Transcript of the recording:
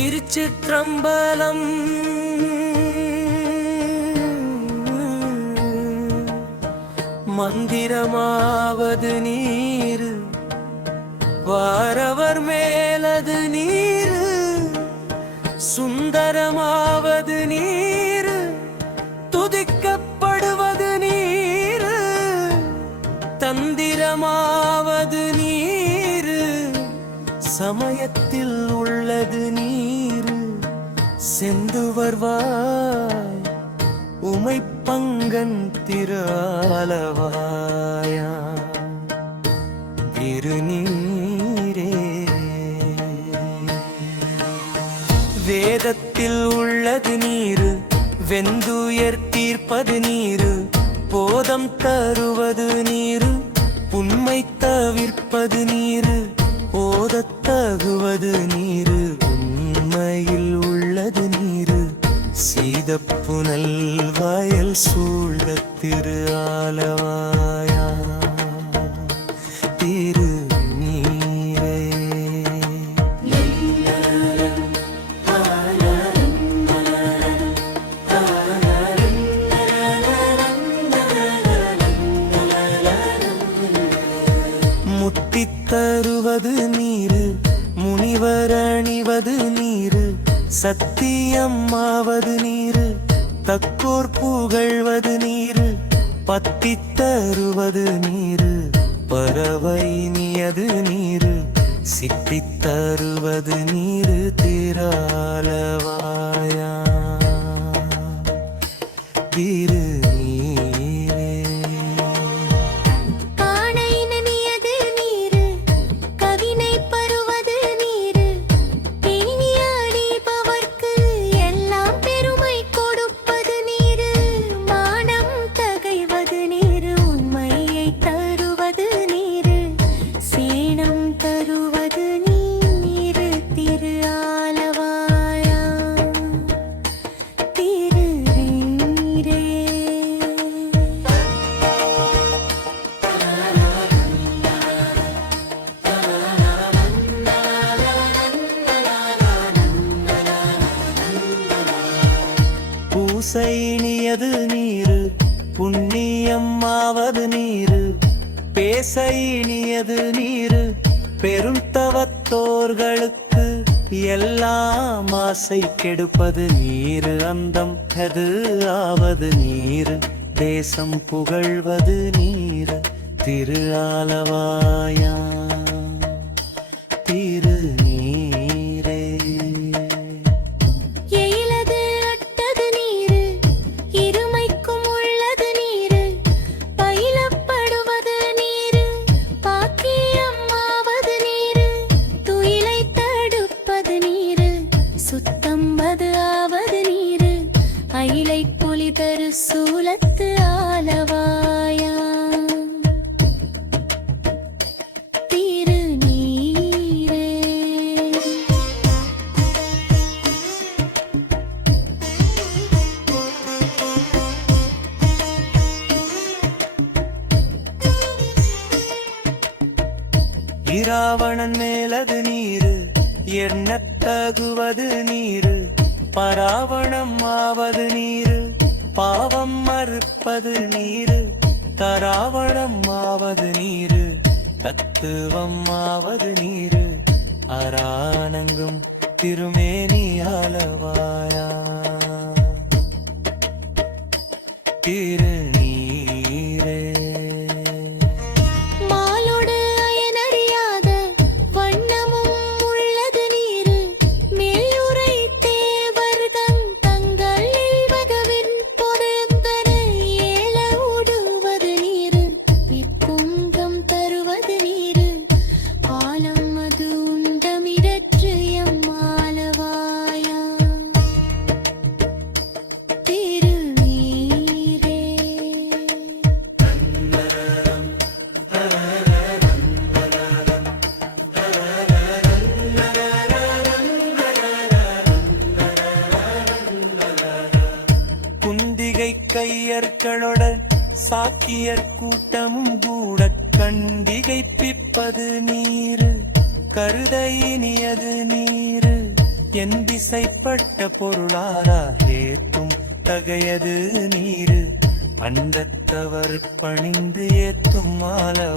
திருச்சிற்றம்பலம். மந்திரமாவது நீரு, வாரவர் மேலது நீரு, சுந்தரமாவது நீரு, துதிக்கப்படுவது நீரு, தந்திரமாவது நீரு, சமயத்தில் உள்ளது நீரு, செந்து வருவாய் உமை பங்கன் திரு ஆலவாயா திருநீரே. வேதத்தில் உள்ளது நீரு, வெந்துயர் தீர்ப்பது நீரு, போதம் தருவது நீரு, உண்மை தவிர்ப்பது நீரு, ஓதத் தகுவது நீரு, உண்மையில் உள்ளது நீரு, சீதப்புனல் வயல் சூழ்ந்த திரு ஆலவாயா திருநீரே. முத்தித் தருவது நீரு, முனிவர் அணிவது நீரு, சத்தியம்மாவது நீரு, தக்கோர் புகழ்வது நீரு, பத்தி தருவது நீரு, பறவை நீயது நீரு, சித்தித் தருவது நீரு, திராலவாயா திரு. பூசைனியது நீரு, புண்ணியம்மாவது நீரு, பேசைனியது நீரு, பெரும் தவத்தோர்களுக்கு எல்லாம் ஆசை கெடுப்பது நீரு, அந்தம் அது ஆவது நீரு, தேசம் புகழ்வது நீரு, திரு ஆலவாயா திருநீரே. சூலத்து ஆலவாயா திருநீரே. இராவணன் மேலது நீரு, எண்ணத்தகுவது நீரு, பராவணம் ஆவது நீரு, பாவம் மறுப்பது நீரு, தராவணம் ஆவது நீரு, தத்துவம் ஆவது நீரு, அராணங்கும் திருமேனி ஆலவாயா திருநீரே. கையர்களுடன் சாக்கியர் கூட்டமும் கூட கண்டிகைப்பிப்பது நீரு, கருதையினியது நீரு, என் திசைப்பட்ட பொருளாரா ஏத்தும் தகையது நீரு அண்டத்தவர் பணிந்து ஏத்தும் மாலவா